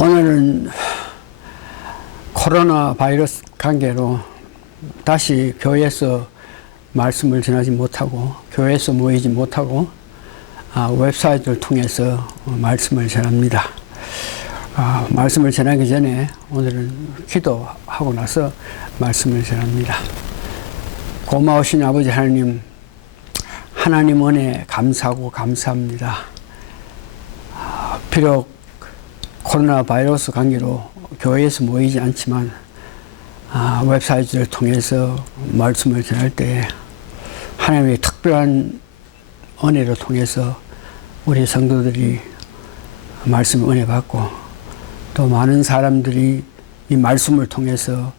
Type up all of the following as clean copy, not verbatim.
오늘은 코로나 바이러스 관계로 다시 교회에서 말씀을 전하지 못하고 교회에서 모이지 못하고 웹사이트를 통해서 말씀을 전합니다. 말씀을 전하기 전에 오늘은 기도하고 나서 말씀을 전합니다. 고마우신 아버지 하나님, 하나님 은혜 감사하고 감사합니다. 비록 코로나 바이러스 관계로 교회에서 모이지 않지만 웹사이트를 통해서 말씀을 전할 때 하나님의 특별한 은혜를 통해서 우리 성도들이 말씀 은혜 받고 또 많은 사람들이 이 말씀을 통해서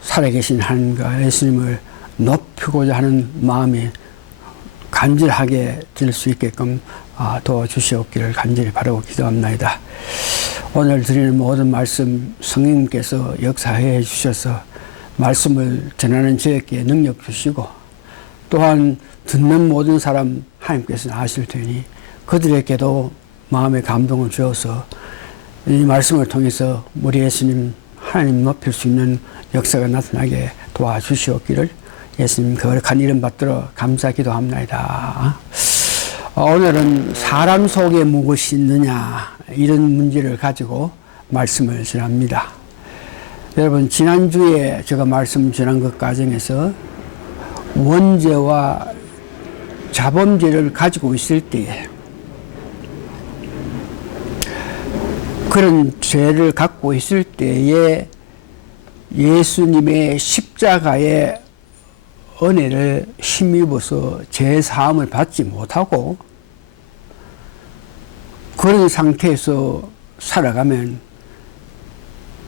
살아계신 하나님과 예수님을 높이고자 하는 마음이 간절하게 될 수 있게끔 도와주시옵기를 간절히 바라고 기도합니다. 오늘 드리는 모든 말씀 성령님께서 역사해 주셔서 말씀을 전하는 저에게 능력 주시고 또한 듣는 모든 사람 하나님께서 아실 테니 그들에게도 마음의 감동을 주어서 이 말씀을 통해서 우리 예수님 하나님 높일 수 있는 역사가 나타나게 도와주시옵기를 예수님 거룩한 이름 받들어 감사 기도합니다. 오늘은 사람 속에 무엇이 있느냐 이런 문제를 가지고 말씀을 전합니다. 여러분 지난주에 제가 말씀 전한 것 과정에서 원죄와 자범죄를 가지고 있을 때에 그런 죄를 갖고 있을 때에 예수님의 십자가의 은혜를 힘입어서 죄 사함을 받지 못하고 그런 상태에서 살아가면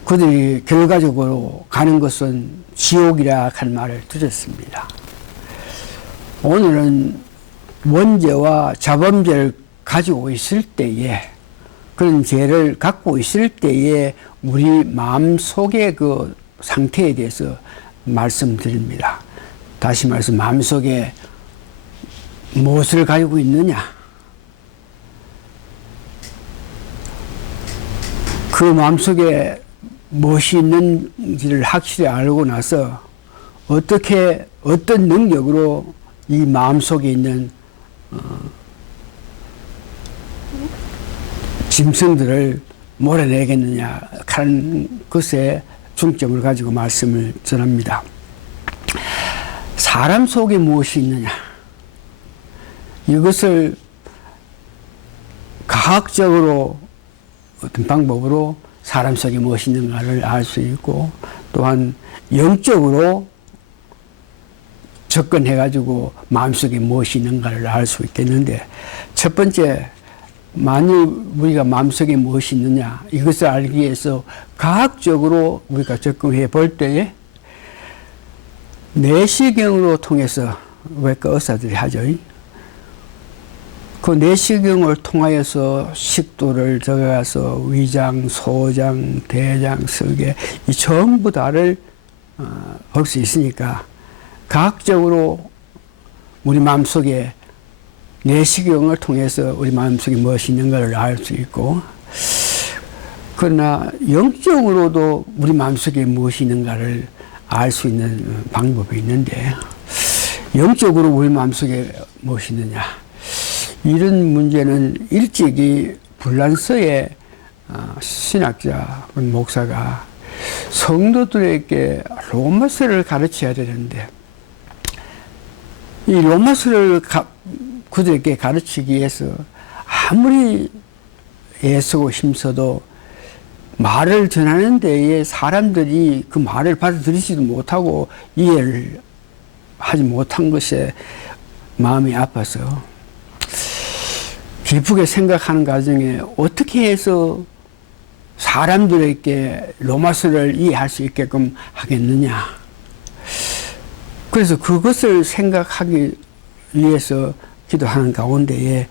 그들이 결과적으로 가는 것은 지옥이라 한 말을 들었습니다. 오늘은 원죄와 자범죄를 가지고 있을 때에 그런 죄를 갖고 있을 때에 우리 마음속의 그 상태에 대해서 말씀드립니다. 다시 말해서 마음속에 무엇을 가지고 있느냐, 그 마음속에 무엇이 있는지를 확실히 알고 나서 어떤 능력으로 이 마음속에 있는 짐승들을 몰아내겠느냐 하는 것에 중점을 가지고 말씀을 전합니다. 사람 속에 무엇이 있느냐, 이것을 과학적으로 어떤 방법으로 사람 속에 무엇이 있는가를 알 수 있고 또한 영적으로 접근해가지고 마음속에 무엇이 있는가를 알 수 있겠는데, 첫 번째 만일 우리가 마음속에 무엇이 있느냐 이것을 알기 위해서 과학적으로 우리가 접근해 볼 때에 내시경으로 통해서 외과 의사들이 하죠. 그 내시경을 통하여서 식도를 들어가서 위장, 소장, 대장, 설계 이 전부 다를 볼 수 있으니까 과학적으로 우리 마음속에 내시경을 통해서 우리 마음속에 무엇이 있는가를 알 수 있고, 그러나 영적으로도 우리 마음속에 무엇이 있는가를 알 수 있는 방법이 있는데, 영적으로 우리 마음속에 무엇이 있느냐 이런 문제는 일찍이 불란서의 신학자 목사가 성도들에게 로마서를 가르쳐야 되는데 이 로마서를 그들에게 가르치기 위해서 아무리 애쓰고 힘써도 말을 전하는 데에 사람들이 그 말을 받아들이지도 못하고 이해를 하지 못한 것에 마음이 아파서 깊게 생각하는 과정에 어떻게 해서 사람들에게 로마서를 이해할 수 있게끔 하겠느냐. 그래서 그것을 생각하기 위해서 기도하는 가운데에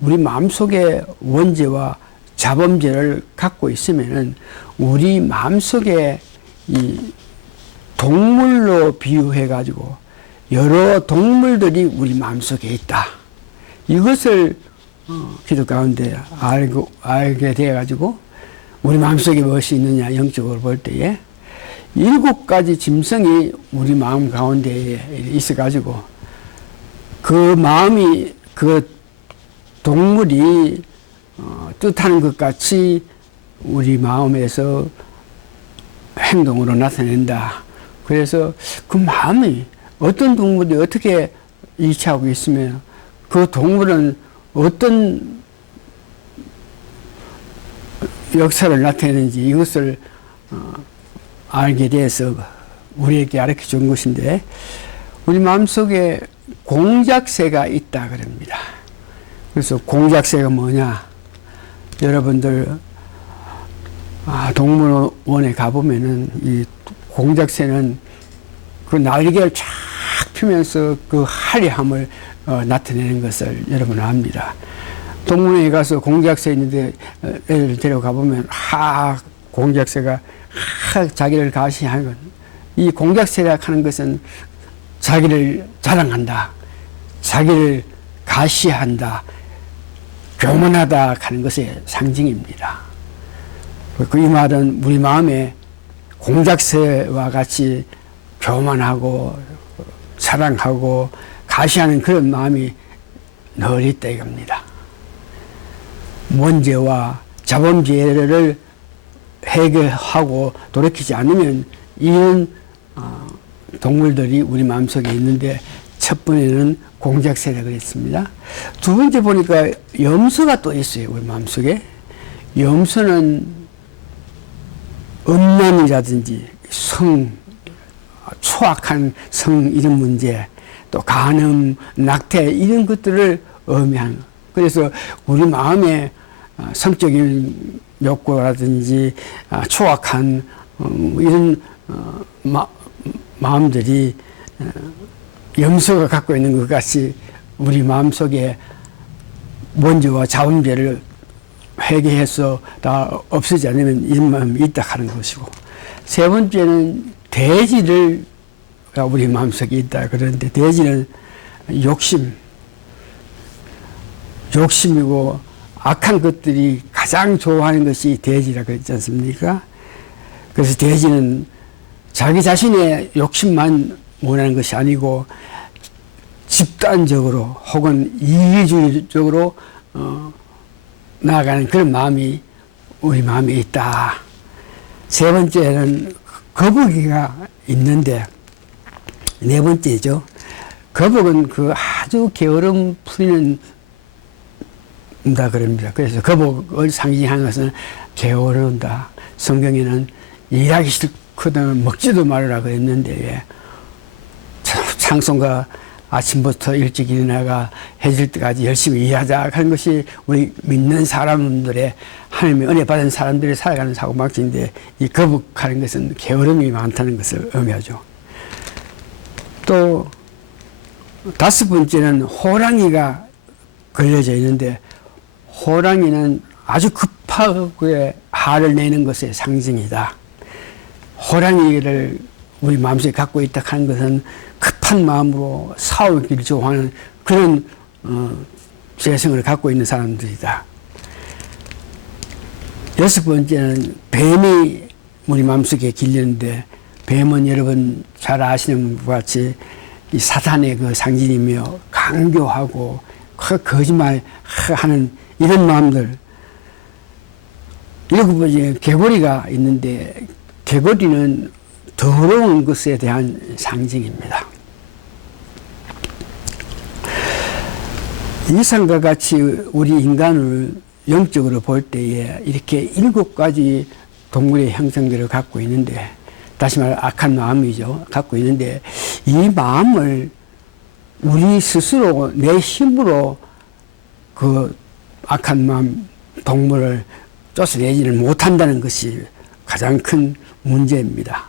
우리 마음속에 원죄와 자범죄를 갖고 있으면은 우리 마음속에 이 동물로 비유해 가지고 여러 동물들이 우리 마음속에 있다. 이것을 기도 가운데 알게 돼가지고 우리 마음속에 무엇이 있느냐 영적으로 볼 때에 7가지 짐승이 우리 마음 가운데에 있어가지고 그 마음이 그 동물이 뜻하는 것 같이 우리 마음에서 행동으로 나타낸다. 그래서 그 마음이 어떤 동물이 어떻게 일치하고 있으면 그 동물은 어떤 역사를 나타내는지 이것을 알게 돼서 우리에게 가르쳐 준 것인데 우리 마음속에 공작새가 있다 그럽니다. 그래서 공작새가 뭐냐? 여러분들 동물원에 가보면은 이 공작새는 그 날개를 쫙 펴면서 그 화려함을 나타내는 것을 여러분 압니다. 동물원에 가서 공작새 있는데 애를 데려가 보면 공작새가 자기를 가시하는 것. 이 공작새라 하는 것은 자기를 자랑한다, 자기를 가시한다, 교만하다 하는 것의 상징입니다. 이 말은 우리 마음에 공작새와 같이 교만하고 자랑하고 가시하는 그런 마음이 늘 있다 이겁니다. 원죄와 자범죄를 해결하고 돌이키지 않으면 이런 동물들이 우리 마음속에 있는데 첫 번째는 공작새라 그랬습니다. 두 번째 보니까 염소가 또 있어요. 우리 마음속에. 염소는 음란이라든지 초악한 성 이런 문제, 또 간음, 낙태 이런 것들을 의미하는 것. 그래서 우리 마음에 성적인 욕구라든지 초악한 이런 마음들이 염소가 갖고 있는 것 같이 우리 마음속에 원죄와 자범죄를 회개해서 다 없애지 않으면 이런 마음이 있다 하는 것이고, 세 번째는 돼지가 우리 마음속에 있다 그러는데, 돼지는 욕심이고 악한 것들이 가장 좋아하는 것이 돼지라고 그랬지 않습니까? 그래서 돼지는 자기 자신의 욕심만 원하는 것이 아니고 집단적으로 혹은 이기주의적으로 나아가는 그런 마음이 우리 마음에 있다. 세 번째는 거북이가 있는데, 네 번째죠. 거북은 그 아주 게으름 부리는 다 그럽니다. 그래서 거북을 상징하는 것은 게으른다. 성경에는 일하기 싫거든 먹지도 말으라 그랬는데, 창송가 아침부터 일찍 일어나가 해질 때까지 열심히 일하자 하는 것이 우리 믿는 사람들의, 하나님의 은혜 받은 사람들이 살아가는 사고방식인데, 이 거북하는 것은 게으름이 많다는 것을 의미하죠. 또 다섯 번째는 호랑이가 걸려져 있는데, 호랑이는 아주 급하게 화를 내는 것의 상징이다. 호랑이를 우리 마음속에 갖고 있다 하는 것은 급한 마음으로 싸우기를 좋아하는 그런 재성을 갖고 있는 사람들이다. 여섯 번째는 뱀이 우리 마음속에 길리는데, 뱀은 여러분 잘 아시는 것 같이 이 사탄의 그 상징이며 강교하고 거짓말하는 이런 마음들. 일곱 번째 개구리가 있는데, 개구리는 더러운 것에 대한 상징입니다. 이상과 같이 우리 인간을 영적으로 볼 때에 이렇게 7가지 동물의 형성들을 갖고 있는데, 다시 말해 악한 마음이죠. 갖고 있는데, 이 마음을 우리 스스로 내 힘으로 그 악한 마음 동물을 쫓아내지는 못한다는 것이 가장 큰 문제입니다.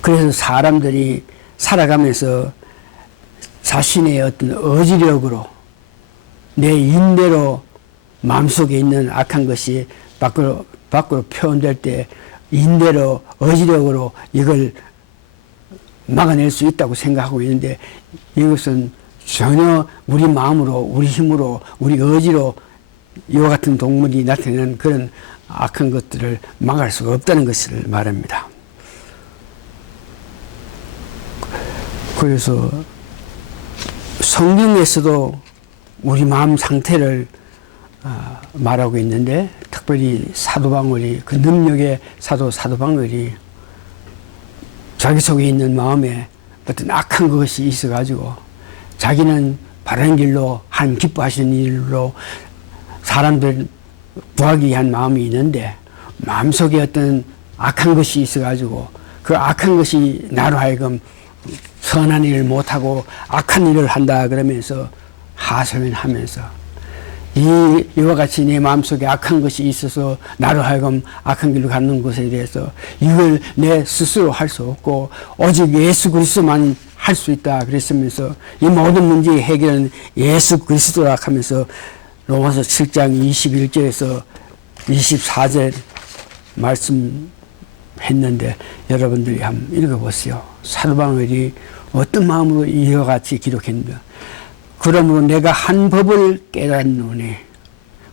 그래서 사람들이 살아가면서 자신의 어떤 의지력으로 내 인내로 마음속에 있는 악한 것이 밖으로 표현될 때 인내로 의지력으로 이걸 막아낼 수 있다고 생각하고 있는데, 이것은 전혀 우리 마음으로, 우리 힘으로, 우리 의지로 이와 같은 동물이 나타내는 그런 악한 것들을 막을 수가 없다는 것을 말합니다. 그래서 성경에서도 우리 마음 상태를 말하고 있는데, 특별히 사도 바울이, 그 능력의 사도 바울이 자기 속에 있는 마음에 어떤 악한 것이 있어가지고 자기는 바른 길로, 하나님 기뻐하시는 일로 사람들 구하기 위한 마음이 있는데, 마음속에 어떤 악한 것이 있어가지고 그 악한 것이 나로 하여금 선한 일을 못하고 악한 일을 한다 그러면서 하소연하면서, 이와 같이 내 마음속에 악한 것이 있어서 나로 하여금 악한 길로 가는 것에 대해서 이걸 내 스스로 할 수 없고 오직 예수 그리스도만 할 수 있다 그랬으면서, 이 모든 문제의 해결은 예수 그리스도라 하면서 로마서 7장 21절에서 24절 말씀했는데, 여러분들이 한번 읽어보세요. 사도 바울이 어떤 마음으로 이와 같이 기록했는가. 그러므로 내가 한 법을 깨닫노니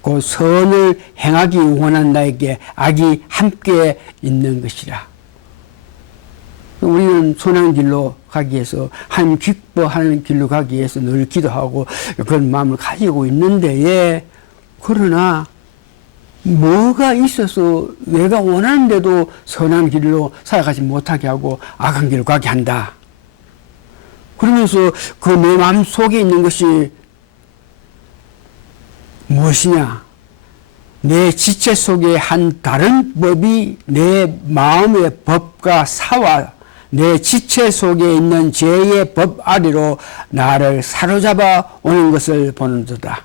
그 선을 행하기 원한 나에게 악이 함께 있는 것이라. 우리는 선한 길로 가기 위해서, 하나님 기뻐하는 길로 가기 위해서 늘 기도하고 그런 마음을 가지고 있는데, 그러나 뭐가 있어서 내가 원하는데도 선한 길로 살아가지 못하게 하고 악한 길로 가게 한다. 그러면서 그 내 마음 속에 있는 것이 무엇이냐? 내 지체 속에 한 다른 법이 내 마음의 법과 사와 내 지체 속에 있는 죄의 법 아래로 나를 사로잡아 오는 것을 보는도다.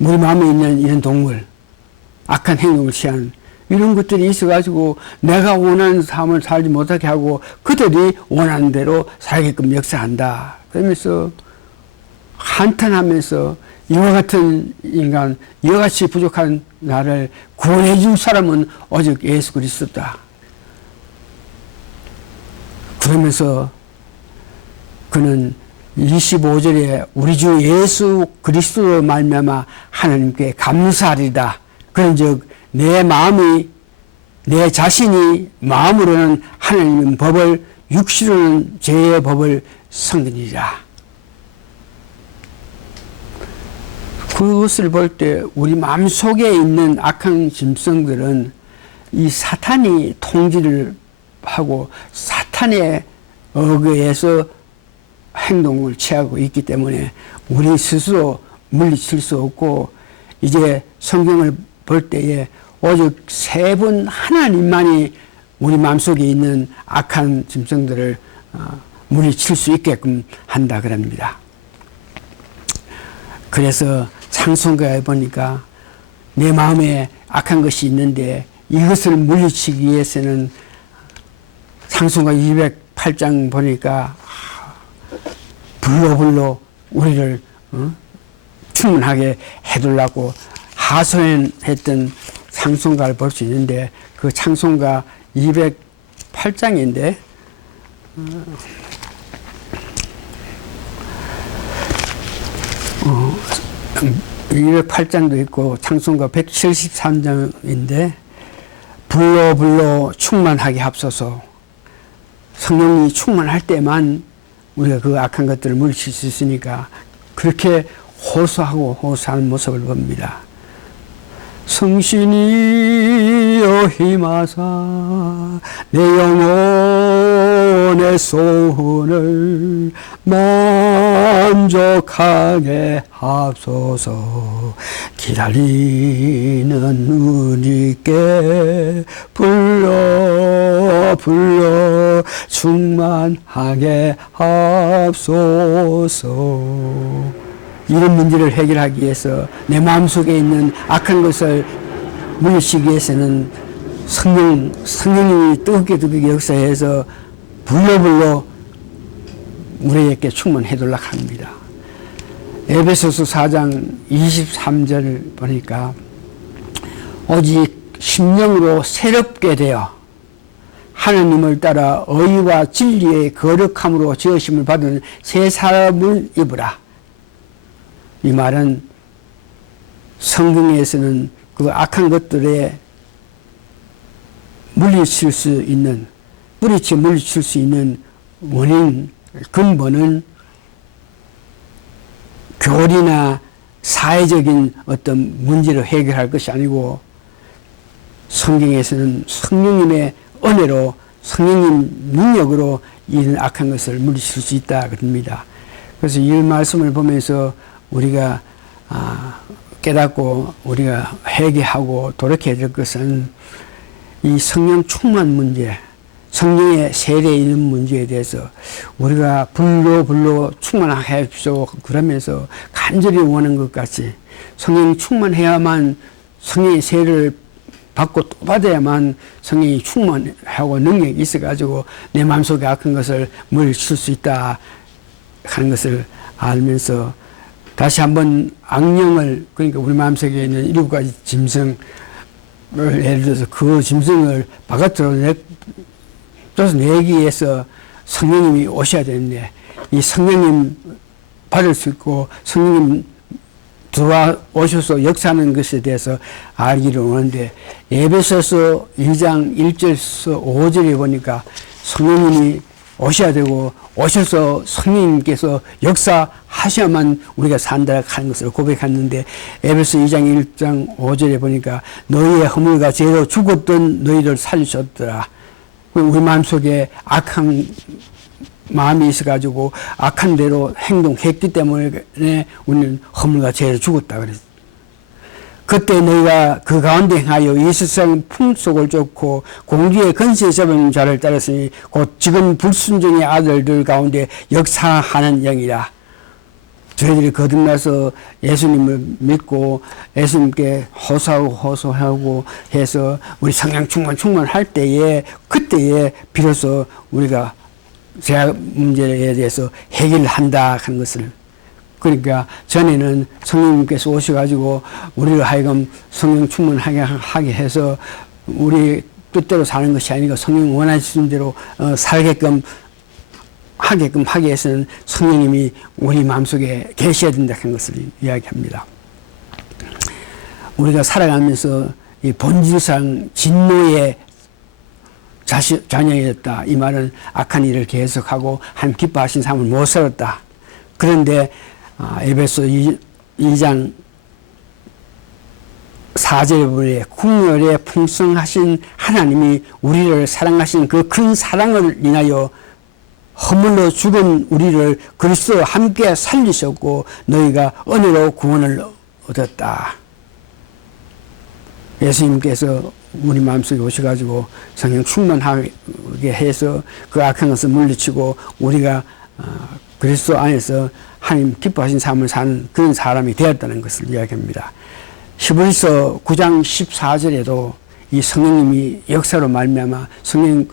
우리 마음에 있는 이런 동물, 악한 행동을 취하는 이런 것들이 있어가지고 내가 원하는 삶을 살지 못하게 하고 그들이 원하는 대로 살게끔 역사한다. 그러면서 한탄하면서, 이와 같은 인간, 이와 같이 부족한 나를 구원해 줄 사람은 오직 예수 그리스도다. 그러면서 그는 25절에 우리 주 예수 그리스도로 말미암아 하나님께 감사하리다. 그런즉 내 마음이, 내 자신이 마음으로는 하나님의 법을, 육시로는 죄의 법을 섬기리라. 그것을 볼 때 우리 마음속에 있는 악한 짐승들은 이 사탄이 통제를 하고 사탄의 의거에서 행동을 취하고 있기 때문에 우리 스스로 물리칠 수 없고, 이제 성경을 볼 때에 오직 세 분 하나님만이 우리 마음속에 있는 악한 짐승들을 물리칠 수 있게끔 한다 그럽니다. 그래서 찬송가에 보니까 내 마음에 악한 것이 있는데 이것을 물리치기 위해서는 찬송가 208장 보니까 불로 우리를 충분하게 해달라고 하소연했던 찬송가를 볼 수 있는데, 그 찬송가 208장인데 208장도 있고 찬송가 173장인데, 불로 충만하게 합소서. 성령이 충만할 때만 우리가 그 악한 것들을 물리칠 수 있으니까 그렇게 호소하는 모습을 봅니다. 성신이여 힘하사 내 영혼의 소원을 만족하게 하소서. 기다리는 우리께 불러 충만하게 하소서. 이런 문제를 해결하기 위해서, 내 마음속에 있는 악한 것을 물리치기 위해서는 성령님이 뜨겁게 역사해서 불러 우리에게 충만해달라고 합니다. 에베소서 4장 23절 보니까 오직 심령으로 새롭게 되어 하나님을 따라 의와 진리의 거룩함으로 지으심을 받은 새 사람을 입으라. 이 말은 성경에서는 그 악한 것들에 물리칠 수 있는, 뿌리째 물리칠 수 있는 원인, 근본은 교리나 사회적인 어떤 문제를 해결할 것이 아니고 성경에서는 성령님의 은혜로, 성령님 능력으로 이런 악한 것을 물리칠 수 있다 그럽니다. 그래서 이 말씀을 보면서 우리가 깨닫고 우리가 회개하고 돌이켜야 될 것은 이 성령 충만 문제, 성령의 세례에 있는 문제에 대해서 우리가 불로 충만하게 하십시오 그러면서 간절히 원하는 것 같이 성령이 충만해야만, 성령의 세례를 받고 또 받아야만 성령이 충만하고 능력이 있어가지고 내 마음속에 악한 것을 물리칠 수 있다 하는 것을 알면서 다시 한번 악령을, 그러니까 우리 마음속에 있는 7가지 짐승을 예를 들어서 그 짐승을 바깥으로 내기 위해서 성령님이 오셔야 되는데, 이 성령님 받을 수 있고 성령님 들어오셔서 역사하는 것에 대해서 알기를 원하는데, 에베소서 2장 1절에서 5절에 보니까 성령님이 오셔야 되고 오셔서 성령님께서 역사하셔야만 우리가 산다 하는 것을 고백했는데, 에베소 2장 1장 5절에 보니까 너희의 허물과 죄로 죽었던 너희를 살리셨더라. 우리 마음속에 악한 마음이 있어가지고 악한 대로 행동했기 때문에 우리는 허물과 죄로 죽었다 그랬어요. 그때 너희가 그 가운데 행하여 이 세상 풍속을 쫓고 공기의 건세에 잡은 자를 따랐으니 곧 지금 불순종의 아들들 가운데 역사하는 영이라. 저희들이 거듭나서 예수님을 믿고 예수님께 호소하고 해서 우리 성령 충만할 때에, 그때에 비로소 우리가 죄악 문제에 대해서 해결을 한다 하는 것을, 그러니까 전에는 성령님께서 오셔가지고 우리를 하여금 성령 충만하게 해서 우리 뜻대로 사는 것이 아니고 성령 원하시는 대로 살게끔 하기 위해서는 성령님이 우리 마음속에 계셔야 된다는 것을 이야기합니다. 우리가 살아가면서 이 본질상 진노의 자녀였다. 이 말은 악한 일을 계속하고 하나님 기뻐하신 삶을 못 살았다. 그런데 에베소 2장 4절에 보니 국률에 풍성하신 하나님이 우리를 사랑하신 그 큰 사랑을 인하여 허물로 죽은 우리를 그리스도와 함께 살리셨고 너희가 은혜로 구원을 얻었다. 예수님께서 우리 마음속에 오셔가지고 성령 충만하게 해서 그 악한 것을 물리치고 우리가 그리스도 안에서 하나님 기뻐하신 삶을 사는 그런 사람이 되었다는 것을 이야기합니다. 히브리서 9장 14절에도 이 성령님이 역사로 말미암아 성령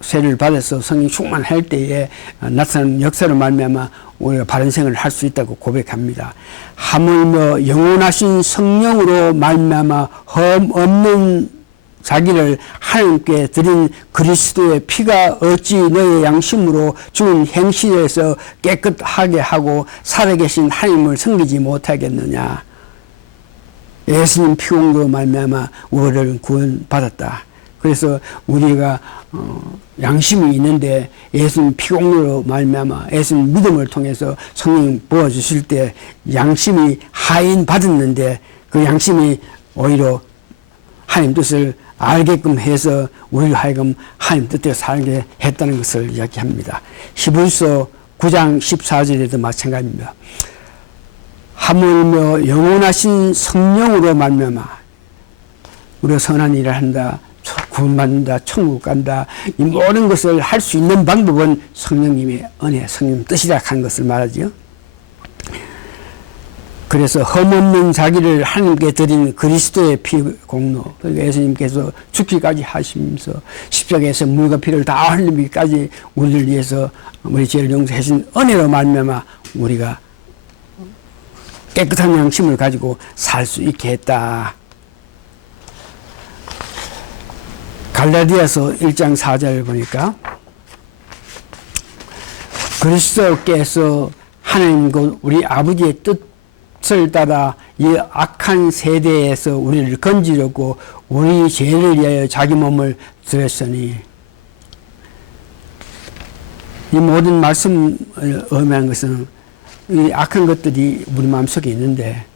세례를 받아서 성령 충만할 때에 나타나는 역사로 말미암아 우리가 바른 생활을 할 수 있다고 고백합니다. 하물며 영원하신 성령으로 말미암아 흠 없는 자기를 하나님께 드린 그리스도의 피가 어찌 너의 양심으로 죽은 행실에서 깨끗하게 하고 살아계신 하나님을 섬기지 못하겠느냐. 예수님 피공로 말미암아 우리를 구원받았다. 그래서 우리가 양심이 있는데 예수님 피공로로 말미암아 예수님 믿음을 통해서 성령 부어주실 때 양심이 하인 받았는데 그 양심이 오히려 하나님 뜻을 알게끔 해서 우리를 하여금 하나님 뜻대로 살게 했다는 것을 이야기합니다. 히브리서 9장 14절에도 마찬가지입니다. 하물며 영원하신 성령으로 말미암아 우리가 선한 일을 한다, 구원받는다, 천국 간다, 이 모든 것을 할 수 있는 방법은 성령님의 은혜, 성령 뜻이라 하는 것을 말하죠. 그래서 흠없는 자기를 하나님께 드린 그리스도의 피 공로, 그러니까 예수님께서 죽기까지 하시면서 십자가에서 물과 피를 다 흘리기까지 우리를 위해서 우리 죄를 용서하신 은혜로 말미암아 우리가 깨끗한 양심을 가지고 살 수 있게 했다. 갈라디아서 1장 4절 보니까 그리스도께서 하나님 곧 우리 아버지의 뜻을 따라 이 악한 세대에서 우리를 건지려고 우리 죄를 위하여 자기 몸을 드렸으니, 이 모든 말씀을 의미하는 것은 이 악한 것들이 우리 마음속에 있는데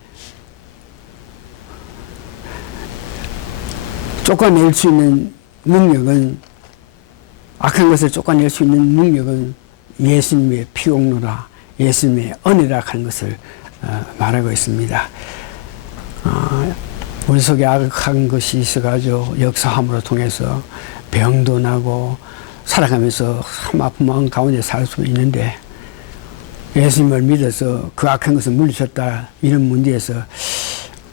쫓아낼 수 있는 능력은, 악한 것을 쫓아낼 수 있는 능력은 예수님의 피공로라, 예수님의 은혜라 하는 것을 말하고 있습니다. 우리 속에 악한 것이 있어가지고 역사함으로 통해서 병도 나고 살아가면서 참 아픈 마음 가운데 살 수 있는데, 예수님을 믿어서 그 악한 것을 물리쳤다, 이런 문제에서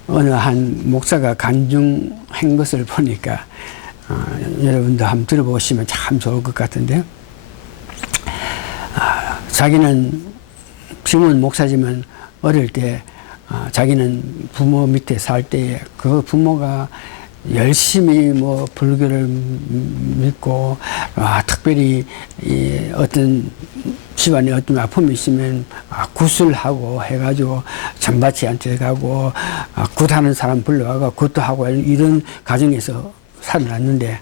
어느 한 목사가 간증한 것을 보니까 여러분도 한번 들어보시면 참 좋을 것 같은데요. 자기는 지금은 목사지만 어릴 때 자기는 부모 밑에 살 때에 그 부모가 열심히 뭐 불교를 믿고, 특별히 어떤 집안에 어떤 아픔이 있으면 구슬하고 해가지고 전바치한테 가고 굿하는 사람 불러가고 굿도 하고 이런 가정에서 살아났는데,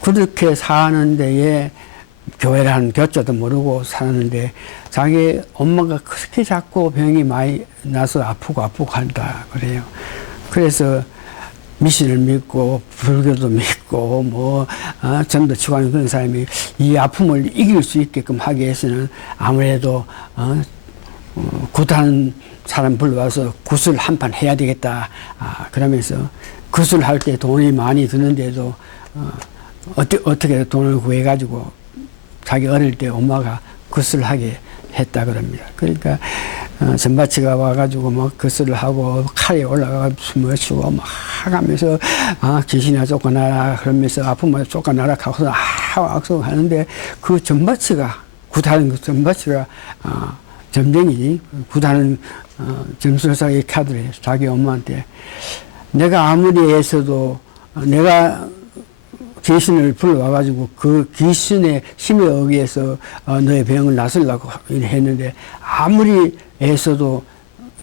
그렇게 사는 데에 교회라는 교자도 모르고 사는데 자기 엄마가 그렇게 자꾸 병이 많이 나서 아프고 한다 그래요. 그래서 미신을 믿고 불교도 믿고 뭐 점도 치고 하는 그런 사람이 이 아픔을 이길 수 있게끔 하기 위해서는 아무래도 굿하는 사람 불러와서 굿을 한 판 해야 되겠다. 그러면서 굿을 할 때 돈이 많이 드는데도 어떻게 돈을 구해가지고 자기 어릴 때 엄마가 굿을 하게 했다 그럽니다. 그러니까 전바치가 와가지고 막 굿을 하고 칼에 올라가서 숨을 쉬고 막 하면서 귀신아 쫓아나라 그러면서 아픔을 쫓아나라 하고서 악속하는데, 그 전바치가 굿하는 그 전바치가 점쟁이지, 굿하는 점술사의 카드를 자기 엄마한테, 내가 아무리 애써도 내가 귀신을 불러와가지고 그 귀신의 힘에 의해서 너의 병을 낫으려고 했는데 아무리 애써도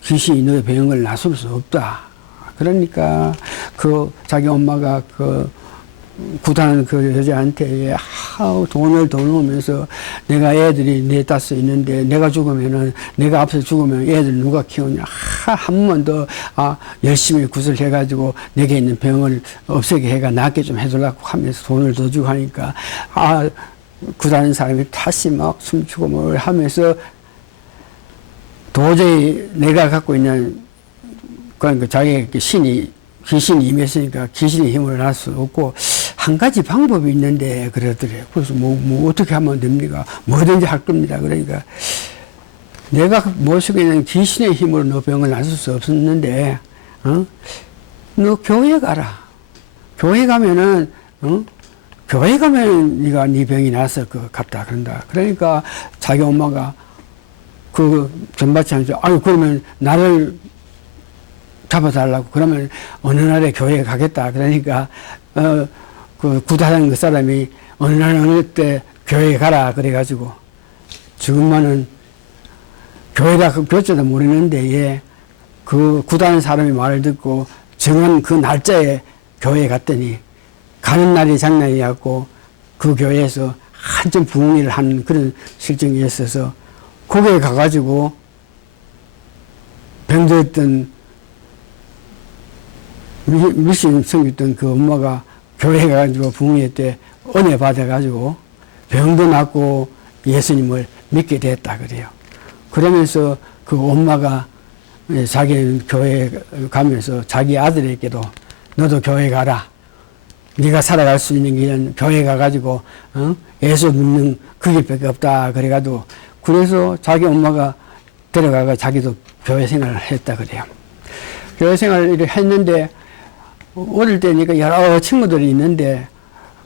귀신이 너의 병을 낫을 수 없다. 그러니까 그 자기 엄마가 그 굿하는 그 여자한테 돈을 더 넣으면서, 내가 애들이 4, 5 있는데 내가 죽으면은, 내가 앞서 죽으면 애들 누가 키우냐, 한 번 더 열심히 굿을 해가지고 내게 있는 병을 없애게 해가 낫게 좀 해달라고 하면서 돈을 더 주고 하니까 굿하는 사람이 다시 막 숨추고 뭘 하면서, 도저히 내가 갖고 있는, 그러니까 자기 귀신이 임했으니까 귀신의 힘을 날 수 없고 한 가지 방법이 있는데 그러더래요. 그래서 뭐 어떻게 하면 됩니까? 뭐든지 할 겁니다. 그러니까 내가 모시고 있는 귀신의 힘으로 너 병을 낫을 수 없었는데 너 교회 가라. 교회 가면은 교회 가면 네가 네 병이 나았을 것 같다 그런다. 그러니까 자기 엄마가 그 전바치한테 그러면 나를 잡아달라고, 그러면 어느 날에 교회에 가겠다. 그러니까 그 굿하는 그 사람이 어느 날 어느 때 교회에 가라 그래가지고, 지금만은 교회가 그 교자도 모르는데 그 굿하는 사람이 말을 듣고 정한 그 날짜에 교회에 갔더니 가는 날이 장난이었고, 그 교회에서 한참 부흥회를 하는 그런 실정이 있어서 거기에 가가지고 병들었던 미신 섬겼던 그 엄마가 교회 가가지고 부흥회 때 은혜 받아가지고 병도 낫고 예수님을 믿게 됐다 그래요. 그러면서 그 엄마가 자기 교회 가면서 자기 아들에게도 너도 교회 가라. 네가 살아갈 수 있는 길은 교회 가가지고 예수 믿는 그 길밖에 없다 그래가지고, 그래서 자기 엄마가 데려가가 자기도 교회 생활을 했다 그래요. 교회 생활을 했는데 어릴 때니까 여러 친구들이 있는데,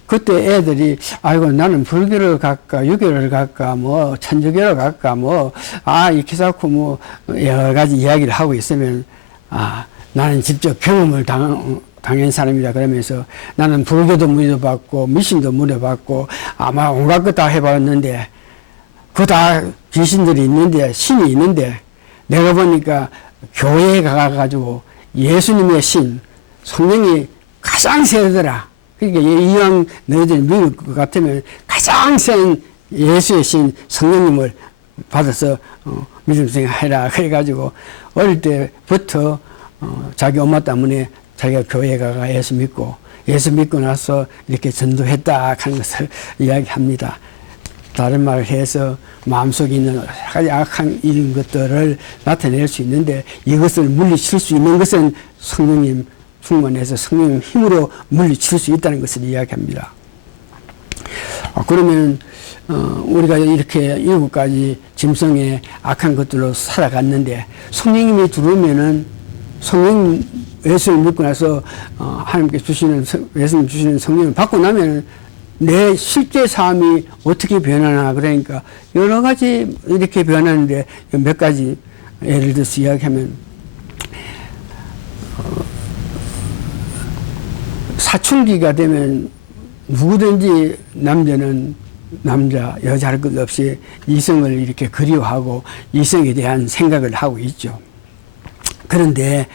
그때 애들이 나는 불교를 갈까 유교를 갈까 뭐 천주교를 갈까 이렇게 자꾸 뭐 여러 가지 이야기를 하고 있으면 나는 직접 경험을 당연한 사람이다 그러면서 나는 불교도 물려받고 미신도 물려받고 아마 온갖 것 다 해봤는데 그 다 귀신들이 있는데 신이 있는데 내가 보니까 교회에 가가지고 예수님의 신 성령이 가장 세더라. 그러니까 이왕 너희들 믿을 것 같으면 가장 센 예수의 신 성령님을 받아서 믿음 생활해라. 그래가지고 어릴 때부터 자기 엄마 때문에 자기가 교회에 가가 예수 믿고 나서 이렇게 전도했다 하는 것을 이야기합니다. 다른 말을 해서 마음속에 있는 여러 가지 악한 이런 것들을 나타낼 수 있는데 이것을 물리칠 수 있는 것은 성령님 충만해서 성령님 힘으로 물리칠 수 있다는 것을 이야기합니다. 그러면 우리가 이렇게 7가지 짐승의 악한 것들로 살아갔는데 성령님이 들어오면은 성령 예수를 믿고 나서 하나님께 주시는 예수님 주시는 성령을 받고 나면 내 실제 삶이 어떻게 변하나 그러니까 여러 가지 이렇게 변하는데 몇 가지 예를 들어서 이야기하면 사춘기가 되면 누구든지 남자는 남자 여자 할 것 없이 이성을 이렇게 그리워하고 이성에 대한 생각을 하고 있죠. 그런데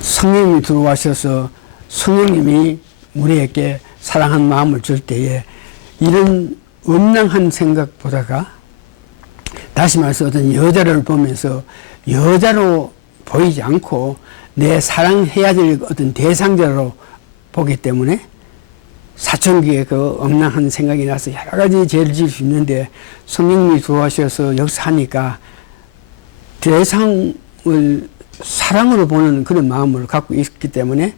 성령님이 들어와셔서 성령님이 우리에게 사랑한 마음을 줄 때에 이런 음란한 생각보다가 다시 말해서 어떤 여자를 보면서 여자로 보이지 않고 내 사랑해야 될 어떤 대상자로 보기 때문에 사춘기에 그 음란한 생각이 나서 여러 가지 죄를 지을 수 있는데 성령님이 들어와셔서 역사하니까 대상을 사랑으로 보는 그런 마음을 갖고 있기 때문에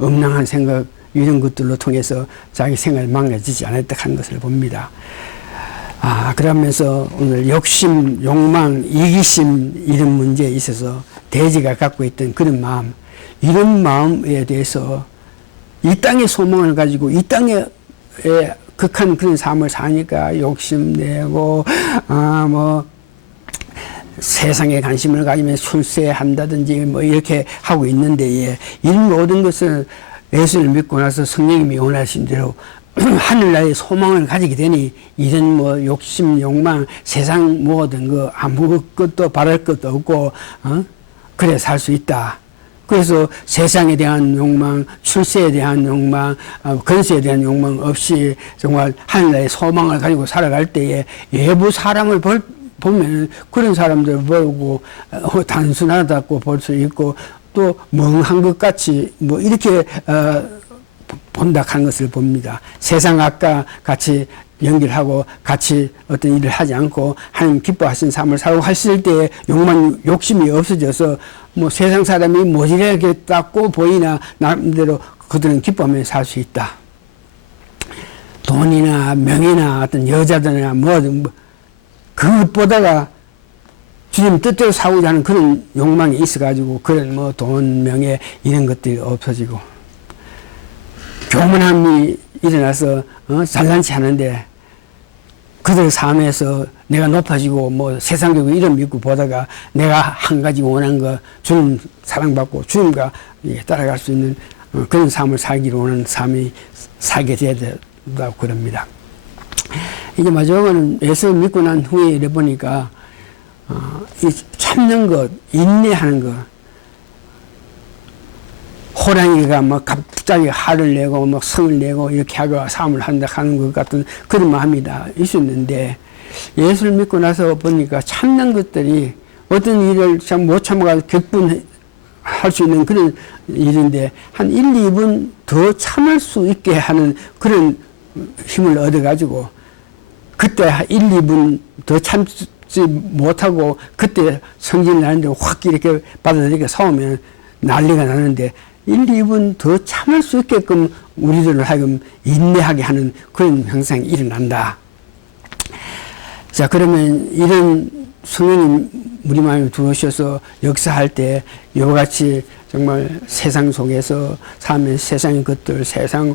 음란한 생각 이런 것들로 통해서 자기 생활이 망가지지 않았다 하는 것을 봅니다. 그러면서 오늘 욕심, 욕망, 이기심 이런 문제에 있어서 돼지가 갖고 있던 그런 마음 이런 마음에 대해서 이 땅의 소망을 가지고 이 땅에 극한 그런 삶을 사니까 욕심내고 뭐 세상에 관심을 가지면 출세한다든지 뭐 이렇게 하고 있는데 이런 모든 것을 예수를 믿고 나서 성령님이 원하신 대로 하늘나라의 소망을 가지게 되니 이런 뭐 욕심, 욕망, 세상 모든 거 아무것도 바랄 것도 없고 그래 살 수 있다. 그래서 세상에 대한 욕망, 출세에 대한 욕망, 건세에 대한 욕망 없이 정말 하늘나라의 소망을 가지고 살아갈 때에 외부 사람을 보면 그런 사람들 보고 단순하다고 볼 수 있고 또 멍한 것 같이 뭐 이렇게 본다 하는 것을 봅니다. 세상 악과 같이 연결하고 같이 어떤 일을 하지 않고 하나님 기뻐하신 삶을 살고 하실 때에 욕심이 없어져서 뭐 세상 사람이 모질하게 닦고 보이나 나름대로 그들은 기뻐하면서 살 수 있다. 돈이나 명예나 어떤 여자들이나 뭐든 그것보다가 주님 뜻대로 살고자 하는 그런 욕망이 있어가지고 그런 뭐 돈, 명예 이런 것들이 없어지고 교만함이 일어나서 잘난치 않은데 그들 삶에서 내가 높아지고 뭐 세상적으로 이름 믿고 보다가 내가 한 가지 원한 거 주님 사랑받고 주님과 따라갈 수 있는 그런 삶을 살기로 원하는 삶이 살게 되다고 그럽니다. 이제 마지막으로는 예수 믿고 난 후에 이래 보니까 이 참는 것, 인내하는 것, 호랑이가 막 갑자기 화를 내고 막 성을 내고 이렇게 하고 싸움을 한다 하는 것 같은 그런 마음이 다 있었는데 예수를 믿고 나서 보니까 참는 것들이 어떤 일을 참 못 참아가 격분할 수 있는 그런 일인데 한 1, 2분 더 참을 수 있게 하는 그런 힘을 얻어가지고 그때 1, 2분 더 참지 못하고 그때 성질 나는데 확 이렇게 받아들이게 싸우면 난리가 나는데 1, 2분 더 참을 수 있게끔 우리들을 하여금 인내하게 하는 그런 현상이 일어난다. 자, 그러면 이런 성령님 우리 마음에 들어오셔서 역사할 때 이와 같이 정말 세상 속에서 삶의 세상의 것들, 세상의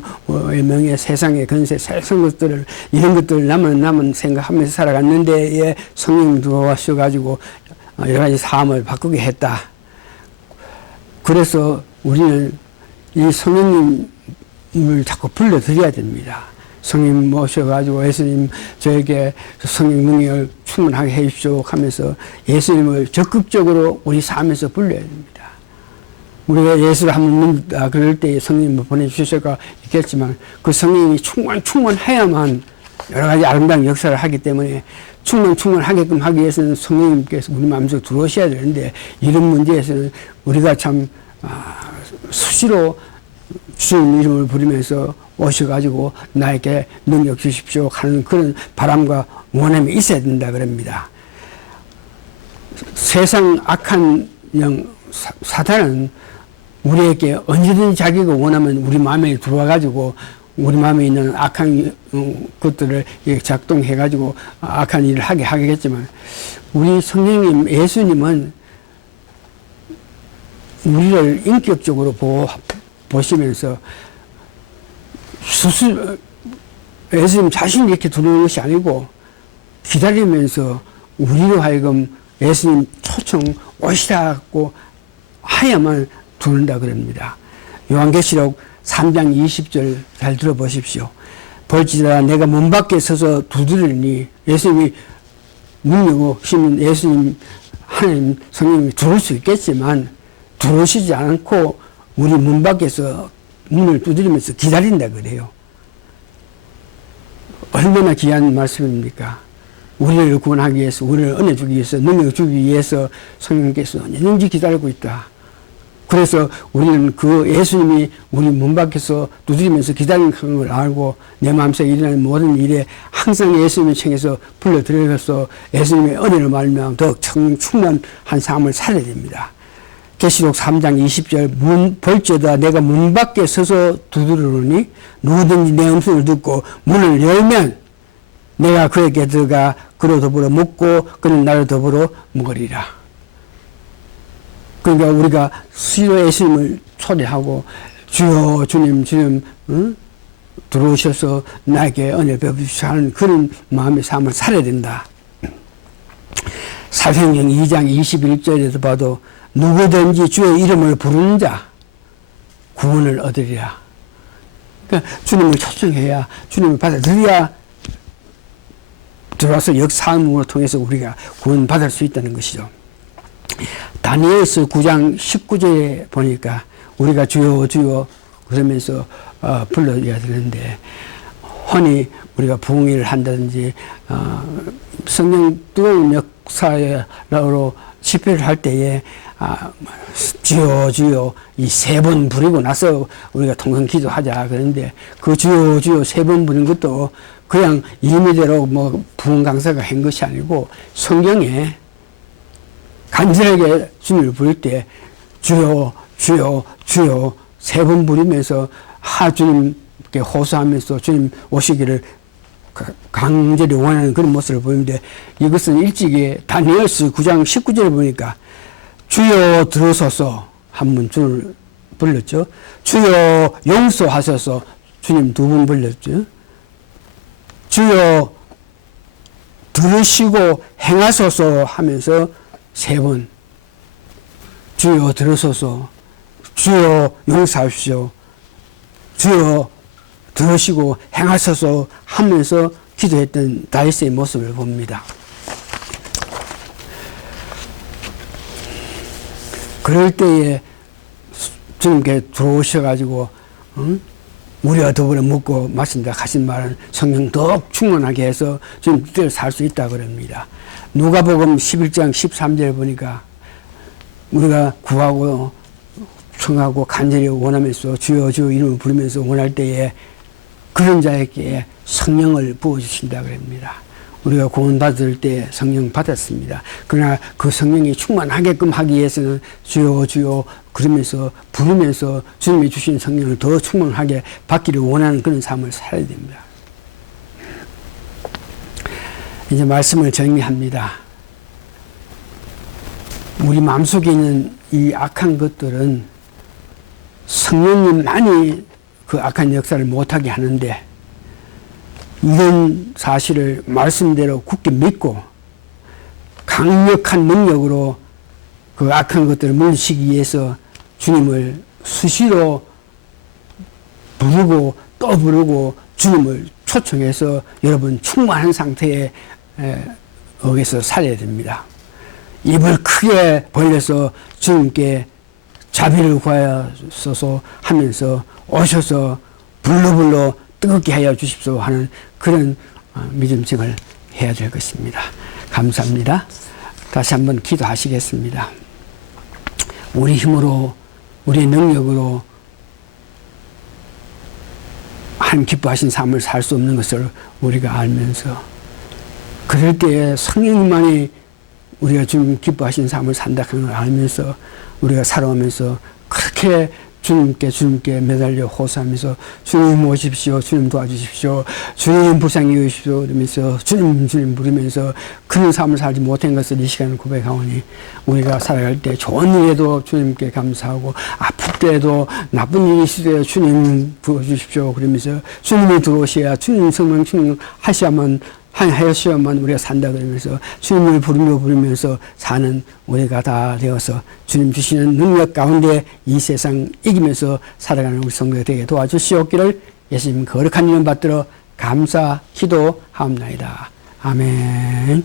명예, 세상의 건세, 세상 것들을 이런 것들을 남은 생각하면서 살아갔는데 성령님 들어와셔가지고 여러 가지 삶을 바꾸게 했다. 그래서 우리는 이 성령님을 자꾸 불러드려야 됩니다. 성령 모셔가지고 예수님 저에게 성령 능력을 충만하게 해 주십시오 하면서 예수님을 적극적으로 우리 삶에서 불러야 됩니다. 우리가 예수를 한번 믿다 그럴 때 성령님을 보내주실까 있겠지만 그 성령이 충만해야만 여러 가지 아름다운 역사를 하기 때문에 충만하게끔 하기 위해서는 성령님께서 우리 마음속에 들어오셔야 되는데 이런 문제에서는 우리가 참 수시로 주님 이름을 부르면서 오셔가지고 나에게 능력 주십시오 하는 그런 바람과 원함이 있어야 된다 그럽니다. 세상 악한 영 사탄은 우리에게 언제든지 자기가 원하면 우리 마음에 들어와가지고 우리 마음에 있는 악한 것들을 작동해가지고 악한 일을 하게 하겠지만 우리 성령님 예수님은 우리를 인격적으로 보시면서 예수님 자신이 이렇게 들어오는 것이 아니고 기다리면서 우리로 하여금 예수님 초청 오시라고 하야만 들어온다 그럽니다. 요한계시록 3장 20절 잘 들어보십시오. 볼지라 내가 문 밖에 서서 두드리니 예수님이 문 여시면 예수님 하나님 성령님이 들어올 수 있겠지만 들어오시지 않고 우리 문 밖에서 문을 두드리면서 기다린다 그래요. 얼마나 귀한 말씀입니까? 우리를 구원하기 위해서, 우리를 은혜 주기 위해서, 능력 주기 위해서 성령께서 언제든지 기다리고 있다. 그래서 우리는 그 예수님이 우리 문 밖에서 두드리면서 기다리는 걸 알고 내 마음속에 일어나는 모든 일에 항상 예수님을 청해서 불러들여서 예수님의 은혜를 말미암아 더 충만한 삶을 살아야 됩니다. 계시록 3장 20절 문 볼지어다 내가 문 밖에 서서 두드리노니 누구든지 내 음성을 듣고 문을 열면 내가 그에게 들어가 그로 더불어 먹고 그는 나를 더불어 먹으리라. 그러니까 우리가 수시로 예수님을 초대하고 주여 주님 들어오셔서 나에게 은혜를 베푸시오 하는 그런 마음의 삶을 살아야 된다. 사도행전 2장 21절에도 봐도 누구든지 주의 이름을 부르는 자 구원을 얻으리라. 그러니까 주님을 초청해야 주님을 받아들여야 들어와서 역사함을 통해서 우리가 구원받을 수 있다는 것이죠. 다니엘서 9장 19절에 보니까 우리가 주여 주여 그러면서 불러야 되는데 흔히 우리가 부흥회를 한다든지 성령 뜨거운 역사로 집회를 할 때에 주여 주여 이 세 번 부르고 나서 우리가 통성 기도하자 그런데 그 주여 주여 세 번 부르는 것도 그냥 임의대로 뭐 부흥 강사가 한 것이 아니고 성경에 간절하게 주님을 부를 때 주여 주여 주여 세 번 부르면서 주님께 호소하면서 주님 오시기를 강제로 원하는 그런 모습을 보이는데 이것은 일찍이 다니엘서 9장 19절에 보니까 주여 들어서서 한 번 주를 불렀죠. 주여 용서하셔서 주님 두 번 불렀죠. 주여 들으시고 행하소서 하면서 세 번 주여 들으소서 주여 용서하십시오 주여 들으시고 행하소서 하면서 기도했던 다윗의 모습을 봅니다. 그럴 때에 주님께 들어오셔가지고 우리와 더불어 먹고 마신다 하신 말은 성령 더 충만하게 해서 주님 뜻대로 살 수 있다 그럽니다. 누가복음 11장 13절에 보니까 우리가 구하고 청하고 간절히 원하면서 주여 주여 이름을 부르면서 원할 때에 그런 자에게 성령을 부어주신다 그럽니다. 우리가 구원받을 때 성령 받았습니다. 그러나 그 성령이 충만하게끔 하기 위해서는 주여 주여 그러면서 부르면서 주님이 주신 성령을 더 충만하게 받기를 원하는 그런 삶을 살아야 됩니다. 이제 말씀을 정리합니다. 우리 마음속에 있는 이 악한 것들은 성령님만이 그 악한 역사를 못하게 하는데 이런 사실을 말씀대로 굳게 믿고 강력한 능력으로 그 악한 것들을 물리치기 위해서 주님을 수시로 부르고 또 부르고 주님을 초청해서 여러분 충만한 상태에 여기서 살아야 됩니다. 입을 크게 벌려서 주님께 자비를 구하소서 하면서 오셔서 불러불러 뜨겁게 하여 주십시오 하는 그런 믿음직을 해야 될 것입니다. 감사합니다. 다시 한번 기도하시겠습니다. 우리 힘으로 우리의 능력으로 하나님 기뻐하신 삶을 살 수 없는 것을 우리가 알면서 그럴 때에 성령님만이 우리가 주님 기뻐하신 삶을 산다는 걸 알면서 우리가 살아오면서 그렇게 주님께 매달려 호소하면서 주님 오십시오, 주님 도와주십시오, 주님 불쌍히 여기십시오 이러면서 주님 부르면서 그런 삶을 살지 못한 것을 이 시간에 고백하오니 우리가 살아갈 때 좋은 일에도 주님께 감사하고 아플 때에도 나쁜 일이 있을 때 주님 부어주십시오 그러면서 주님이 들어오셔야 주님 성령 하셔야만 우리가 산다 그러면서 주님을 부르면서 사는 우리가 다 되어서 주님 주시는 능력 가운데 이 세상 이기면서 살아가는 우리 성도가 되게 도와주시옵기를 예수님 거룩한 이름 받들어 감사 기도하옵나이다. 아멘.